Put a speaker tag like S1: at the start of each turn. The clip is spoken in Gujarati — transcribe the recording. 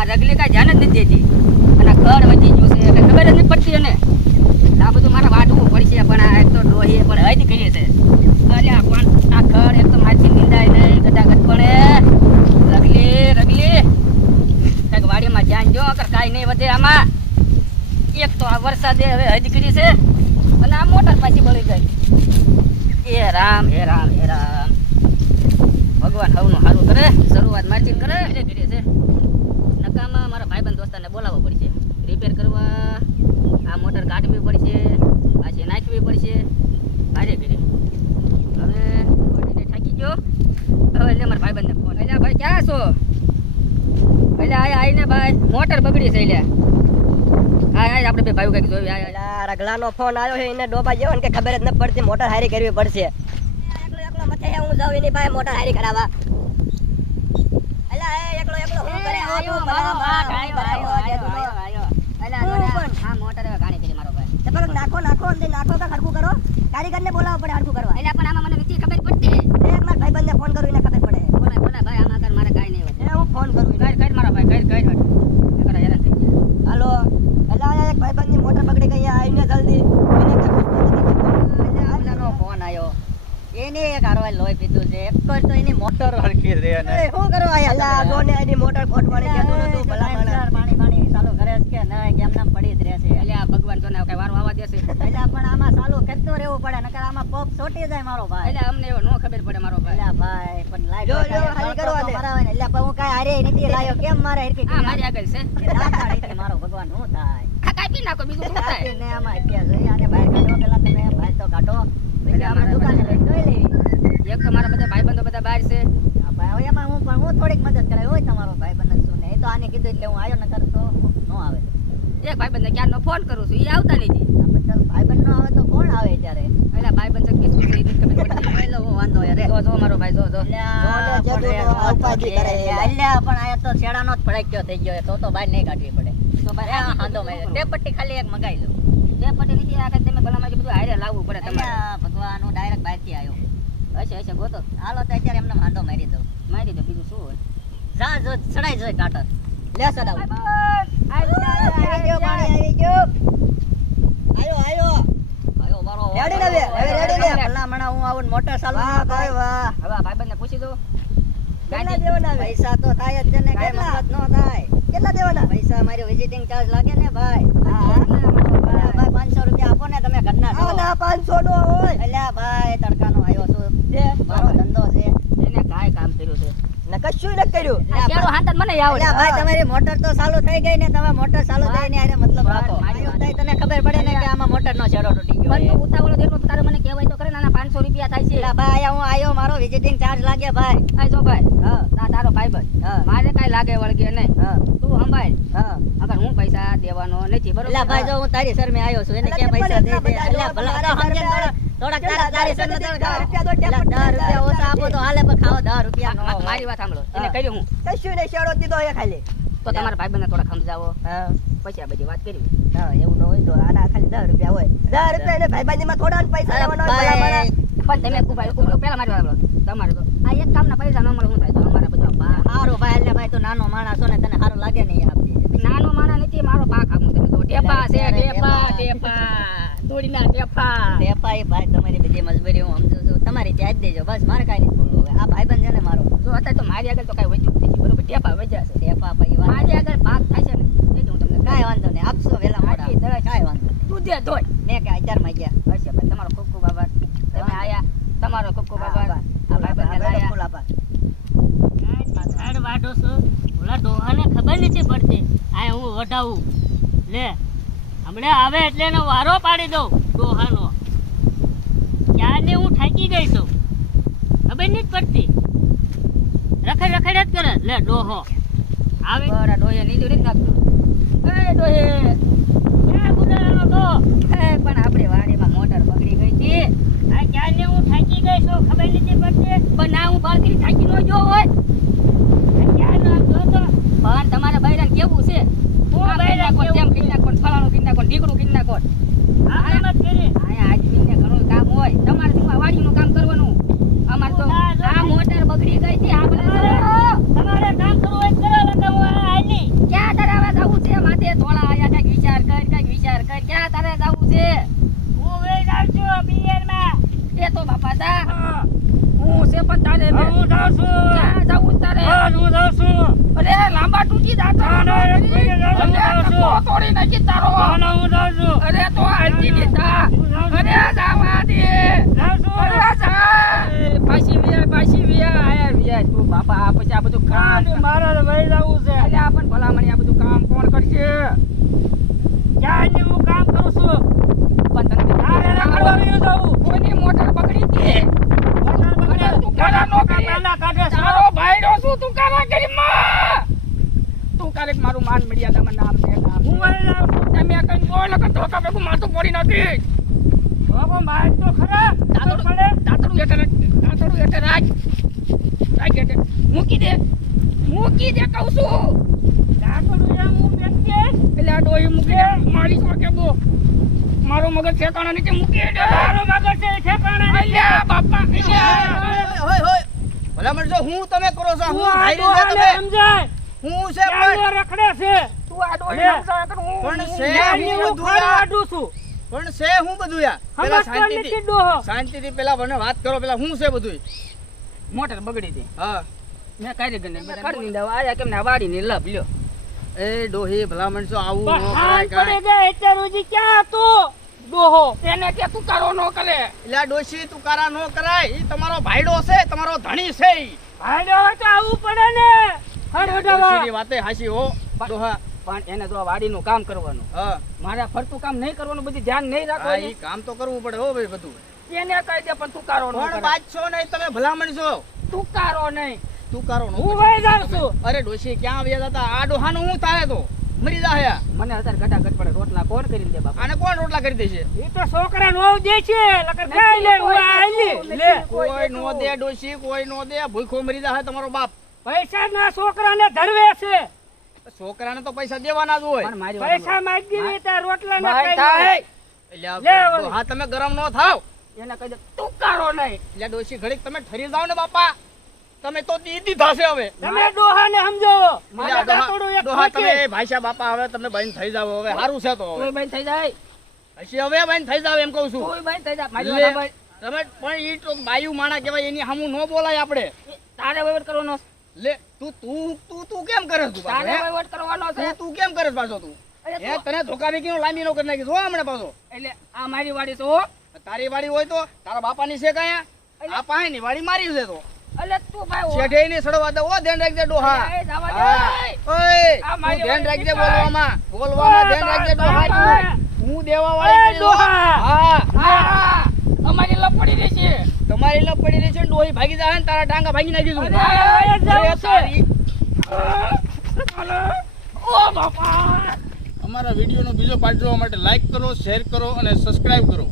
S1: આ રગલી કાંઈ ધ્યાન જ નથી દેતી. અને ઘર વધી ગયું છે એટલે ખબર જ નથી પડતી એને. આ બધું મારે વાટવું પડશે, પણ આ એક તો ડોહીએ પણ હજી કરી છે. અરે પણ આ ઘર એક તો માછી નિંદાય નહીં ગદાગદ પડે. રગલી રગલી. કાંઈક વાડીમાં ધ્યાન જો, અગર કાંઈ નહીં વધે આમાં. એક તો આ વરસાદે હવે હદ કરી છે, અને આ મોટર પાછી બળી ગઈ. એ રામ હે રામ હે રામ. ભગવાન હવનું સારું કરે, શરૂઆત માછી કરે ધીરે ધીરે છે. નકામાં મારા ભાઈબંધ દોસ્તારને બોલાવવો પડશે. રિપેર કરવા આ મોટર કાઢવી પડશે પાછી નાખવી પડશે. ભારે ઘરે. હવે થાકી ગયો. હવે એટલે મારા ભાઈબંધને ફોન એટલે ભાઈ ક્યાં છો? એટલે આ આવીને ભાઈ. મોટર બગડી છે એટલે હા હા આપણે બે ભાઈઓ કંઈક જોયું.
S2: ફોન આવ્યો છે એને ડોબા જેવો ને કે ખબર જ ન પડતી મોટર હારી કરવી પડશે. એકલો એકલો મથે હું જાઉં એની ભાઈ મોટર હારી કરાવવા અલા એ એકલો એકલો હું કરે હો તું
S1: મારો આયો,
S2: બનાવો,
S1: આયો,
S2: જે તું
S1: આયો, આયો. અલા,
S2: પણ.
S1: આ મોટર હવે ઘાણી મારો ભાઈ.
S2: તે પેલું નાખો નાખો અંદર નાખો કે હરખું કરો કારીગરને બોલાવવો પડે હરખું કરવા
S1: એટલે પણ આમાં મને નથી ખબર પડતી.
S2: એક મારા ભાઈબંધને ફોન કરું એને ખબર પડે
S1: ભાઈ, આમાં કર, મારે કાંઈ નહીં હોય.
S2: હું ફોન કરું.
S1: કર, કર મારો ભાઈ, કર, કર, હટ. નકર હેરાન થઈ ગયા.
S2: હાલો અલા એક ભાઈબંધની મોટર પકડી ગઈ આવીને જલ્દી એને કે
S1: એટલે આવલાનો ફોન આયો. એને એક હારવાય લોહી પીધું છે. એક તો તો એની મોટર હરખી રે ને.
S2: એ શું કરવા આયા? અલા જો ને એની મોટર ફોટવાણી કહેતું નતું ભલા માણસ.
S1: પાણી પાણી ચાલુ કરે છે કે ના કે એમનેમ પડી જ રહેશે એટલે આ ભગવાન જોને કઈ વારો આવવા દેશે એટલે પણ આમાં ચાલુ કરતું રહેવું પડે નકર આમાં પગ છોટી જાય મારો ભાઈ. એટલે અમને એવો નો ખબર પડે મારો ભાઈ. એટલે ભાઈ પણ લાઈ
S2: જો, જો, હાલી કરવા દે.
S1: એટલે પણ હું કાઈ હારે નથી લાયો. કેમ મારે હરકી આ મારી આગળ છે. મારો ભગવાન હું થાય? આ કાપી નાખો બીજું શું થાય? ને આમાં અત્યારે જોઈ આને બહાર કાઢો પેલા તમે બહાર તો કાઢો પછી આપણે દુકાને લઈને જોઈ લેવી એક તો મારા બધા ભાઈબંધો બધા બહાર છે હા ભાઈ હવે એમાં હું પણ હું થોડીક મદદ કરાય હોય તમારો ભાઈબંધ શું ને એ તો આને કીધું એટલે હું આવ્યો નકર તો નો આવે. એક ભાઈબંધને ક્યારનો ફોન કરું છું એ આવતા નથી ભાઈબંધ નો આવે તો કોણ આવે ત્યારે? એટલે ભાઈબંધ કે શું છે એ ખબર પડતી એટલે હું વાંધો યાર જો જો. મારો ભાઈ જો જો
S2: ઉપાધિ કરે
S1: અલ્યા પણ આ તો છેડાનો જ ફડાક્યો થઈ ગયો તો તો બહાર નહીં કાઢવી પડે. તો બહાર આ હાંધો મે તે પટ્ટી ખાલી એક મગાઈ લો તે પટ્ટી નીચે આ તમે ભલામાં બધું હારે લાવવું પડે તમારે. ભગવાન હું ડાયરેક્ટ બહારથી આવ્યો હશે હશે ગોતો. હાલો તો અત્યારે એમને હાંધો મારી દઉં. મારી દો બીજું શું હોય? જા જો ચડાઈ જાય કાટર
S2: લે સડાવ
S1: આવી
S2: ગયો, પાણી આવી ગયો. આયો આયો.
S1: આયો મારો
S2: રેડી લે હવે રેડી લે.
S1: ભલા મણા હું આવું મોટર ચાલુ
S2: વાહ ભાઈ વાહ.
S1: હવે ભાઈબંધને પૂછી દો
S2: કેટલા દેવાના
S1: પૈસા તો થાય જ છે ને
S2: કેટલા?
S1: ન થાય.
S2: કેટલા દેવાના?
S1: પૈસા મારી વિઝિટિંગ ચાર્જ લાગે ને ભાઈ.
S2: હા.
S1: હા. ભાઈ પાંચસો રૂપિયા આપો ને તમે ઘરના છો
S2: આના 500 નો હોય.
S1: અલ્યા ભાઈ તડકાનો આવ્યો છું
S2: દે
S1: મારો ધંધો છે એને કાંઈ કામ કર્યું છે
S2: ને કશું ન કર્યું?
S1: મને અલ્યા ભાઈ તમારી મોટર તો ચાલુ થઈ ગઈ ને તમે મોટર ચાલુ થઈ ને આને મતલબ રાખો.
S2: મારી
S1: તને ખબર પડે ને કે આમાં મોટર નો છેડો તૂટી ગયો. પણ ઉતાવળો દેખો તારે મને કહેવાય તો કરે ના 500 રૂપિયા થાય છે. ભાઈ હું આયો મારો વિઝિટિંગ ચાર્જ લાગે ભાઈ. આ જો ભાઈ હા. તારો ભાઈ ભાઈ મારે કઈ લાગે વળગે નહીં તું સંભાળ.
S2: હા.
S1: અગર હું પૈસા દેવાનો નથી બરોબર?
S2: એલા ભાઈ, જો
S1: હું તારી શરમે આવ્યો છું
S2: એને કે પૈસા દે દે. ભલા ને તારા- તારી શરમે 10 રૂપિયા દો
S1: 10 રૂપિયા આપો તો હાલે પર ખાઓ દસ રૂપિયા
S2: નો
S1: મારી વાત સાંભળો. એને
S2: હા.
S1: કહ્યું હું?
S2: કશું ને શેડો દીધો એ ખાલી.
S1: તો તમારા ભાઈબંધને થોડા સમજાવો
S2: હા.
S1: પછી આ બધી વાત કરી.
S2: હા એવું ન હોય તો આના ખાલી દસ રૂપિયા હોય. 10 રૂપિયા એને ભાઈબંધીમાં થોડા પૈસા લેવાના હોય.
S1: પણ તમે કુભાઈ ઉભરો પેલા મારી વાત સાંભળો. તમારે તો આ એક કામના પૈસા ન મળે હું થાય તો અમારા બધા બા.
S2: હારું ભાઈ એટલે ભાઈ તો નાનો માણસ ને તને સારું લાગે નહીં આપી
S1: નાનો માણસ નથી મારો પાક આમ તમે જો ટેપા છે ટેપા
S2: ટેપા.
S1: તોડી ના ટેપા
S2: વેપારી ભાઈ તમારી બધી મજબૂરી હું જ દેજો બસ મારે કાંઈ નહીં બોલવું હવે. આ ભાઈબંધ છે ને મારો.
S1: જો અત્યારે તો મારી આગળ તો કઈ વધ્યું નથી બરોબર? ટેપા વધ્યા છે
S2: ટેપા પછી
S1: મારી આગળ ભાગ થશે ને. એ હું તમને
S2: કાંઈ વાંધો નહીં આપશો વહેલા મોડા. કાંઈ વાંધો
S1: તું દે ધોય
S2: મેં કે માં ગયા.
S1: હશે ભાઈ તમારો ખૂબ ખૂબ આભાર. તમે આયા. તમારો ખૂબ ખૂબ આભાર. આ
S2: આભાર.
S1: ભાઈબંધને
S2: આભાર,
S3: વાઢો છો. ઓલા ડોહાને ખબર નથી પડતી. આ હું વઢાવું. લે હમણાં આવે એટલે એનો વારો પાડી દઉં ડોહાનો. ક્યારની હું થાકી ગઈ છું? ખબર નથી પડતી. રખડ રખડ જ કરે. લે ડોહો. આવે.
S1: બરા ડોહે નીચે નથી નાખતો. એ ડોહે.
S3: ક્યાં ગુદારાનો તો
S1: એ પણ આપણે વાડીમાં મોટર બગડી ગઈ હતી.
S3: આ ક્યારની હું થાકી ગઈ છું? ખબર નથી પડતી.
S1: પણ ના હું બાકી થાકી ન જો હોય
S3: આ ક્યારનો આમ જોતો
S1: પણ તમારા બૈરાને કેવું છે
S3: હું
S1: આમ
S3: બૈરાને
S1: કરી નાખો,
S3: કેવું
S1: તેમ કરી નાખો, ફલાણું કરી નાખો, ઢીકણું કરી નાખો.
S3: આ એમ જ કરી
S1: આયા આદમીને ઘણું કામ હોય તમારે શું આ વાડીનું કામ કરવાનું અમારે તો
S3: ના, ના.
S1: આ મોટર બગડી ગઈ છે આપણે
S3: તમારે કામ કરવું હોય તો કરો નકર હું આ હાલી
S1: ક્યાં નાખી દાંતરો
S3: ના, ના, એક મિનિટ, ના, ના, હું
S1: અરે,
S3: જાઉં છું.
S1: તોડી નાખી તારો
S3: ના, હું જાઉં છું.
S1: અરે તો આજી થા. અરે જાવા દે
S3: જાઉં છું.
S1: અરે જા પાછી વિયા પાછી વિયા આયા વિયા તું બાપા આ પછી આ બધું કામ
S3: મારે વહી જવું છે
S1: અરે આ પણ ભલામણી આ બધું કામ કોણ કરશે
S3: ક્યાંયથી હું કામ કરું છું
S1: પણ તને
S3: તારે રખડવા વયું જવું.
S1: કોઈની મોટર પકડી દે
S3: મોટર પકડે.
S1: અરે તું કાલા નોકરી.
S3: પહેલા કાઢે છે.
S1: તારો ભાઈડો છું તું કારા કરી માં તું કારેક મારું માન મર્યાદામાં નામ દે નામ
S3: હું.
S1: તમે કઈ બોલ કે તો કાપે હું માથું પડી નથી
S3: બાબો, માર તો ખરા.
S1: દાંતરડું
S3: પડે.
S1: હેઠે રાખ. દાંતરડું હેઠે રાખ. રાખ હેઠે. મૂકી દે. મૂકી દે કહું છું.
S3: દાંતરડું એમ હું બેસીએ.
S1: એટલે આ ડોહી મૂકી દે. મારી સો કે બો મારો મગજ ઠેકાણા નીચે મૂકી દે.
S3: તારો મગજ છે એ ઠેકાણે નથી.
S1: અલ્યા બાપા. અલ્યા.
S4: હોય હોય ભલામણ જો હું તમે કરો છો? હું
S3: આ
S4: હારી તમે.
S3: સમજાય.
S4: હું છે પણ
S3: રખડે છે.
S1: તું આડો
S4: પણ છે હું બધું
S3: આડું છું.
S4: પણ છે હું બધું યાર. પેલા શાંતિથી. શાંતિથી પેલા મને વાત કરો પેલા હું છે બધું
S1: મોટર બગડી હતી
S4: હા.
S1: મેં કારીગરને બધા કરી દીધા આયા કેમ ને વાડીને લપ લ્યો.
S4: એ ડોહી ભલામણ છો આવું નો કરાય
S3: પડી પડે અત્યાર સુધી ક્યાં તું ડોહો
S1: તેને કે તું કારો ન કરે.
S4: એટલે ડોશી તું તુકારા નો કરાય. ઈ તમારો ભાઈડો છે તમારો ધણી છે ઈ.
S3: ભાઈડો તો આવવું પડે ને.
S4: ડોશીની વાતે હાચી હો. ડોહા
S1: પણ એને તો વાડીનું કામ કરવાનું.
S4: હા.
S1: મારે ફરતું કામ નહીં કરવાનું બધું ધ્યાન નહીં રાખવાનું.
S4: કામ તો કરવું પડે હો ભાઈ બધું.
S1: એને કહી દે પણ તું કારો.
S4: પણ બાદશો નહીં તમે ભલામણ છો.
S1: તું કારો નહીં.
S4: તુકારો નો
S3: હું વહી જાઉં છું.
S4: અરે ડોશી ક્યાં આવ્યા હતા આ ડોહાનું હું થાય તો? મરી જાહે.
S1: મને અત્યારે ઘટા ઘટ પડે. રોટલા કોણ કરી દે બાપા?
S4: આને કોણ રોટલા કરી દેશે?
S3: એ તો છોકરા નો દે છે. લકર ખાઈ લે હું આલી. લે.
S4: કોઈ નો દે ડોશી કોઈ નો દે. ભૂખો મરી જાહે તમારો બાપ.
S3: પૈસા ના છોકરાને ધરવે છે.
S4: છોકરાને તો પૈસા દેવાના જ હોય.
S3: પૈસા માંગી દીધી ત્યાં રોટલા ના.
S4: હા તમે ગરમ નો થાવ.
S1: એને કહી દે તું કારો નહીં.
S4: એટલે ડોશી ઘડીક તમે ઠરી જાવ ને બાપા. તમે તો દીદી થશે હવે.
S3: તમે
S4: ડોહા-
S3: ને એક
S4: ડોહા તમે ભાઈસા બાપા હવે તમે બહેન થઈ જાવ હવે સારું છે તો હવે.
S1: તું થઈ જાય.
S4: પછી હવે બહેન થઈ જાવ એમ કહું છું.
S1: તું બંધ થઈ જાય મારી.
S4: તમે પણ ઈ તો બાયુ માણા કહેવાય એની સામું ન બોલાય આપણે.
S1: તારે વહીવટ કરવાનો.
S4: લે તું તું તું તું કેમ કરે તું
S1: તારે વહીવટ કરવાનો છે?
S4: તું કેમ કરે પાછો તું?
S1: એ
S4: તને ધોકા વેકીનો લાંબી નો કરી નાખી જો હમણે પાછો.
S1: એટલે આ મારી વાડી તો
S4: તારી વાડી હોય તો તારા બાપાની છે કાયા આ પાણી વાડી મારી છે તો.
S1: એટલે તું ભાઈ.
S4: શેઠે ની સડવા દે ઓ ધ્યાન રાખજે ડોહા.
S1: એ જવા દે.
S4: ઓય! ધ્યાન રાખજે બોલવામાં બોલવામાં ધ્યાન રાખજે ડોહા. હું દેવા વાળી
S3: ડોહા.
S4: હા.
S1: હા, અમારી લપડી રહેશે
S4: તમારી લપ પડી રહી છે ડોહી ભાગી જાય ને તારા ટાંગા ભાગી
S3: નાખી
S4: દઉં
S1: ઓ બાપા.
S5: અમારા વિડીયોનો બીજો પાર્ટ જોવા માટે લાઈક કરો શેર કરો અને સબસ્ક્રાઇબ કરો.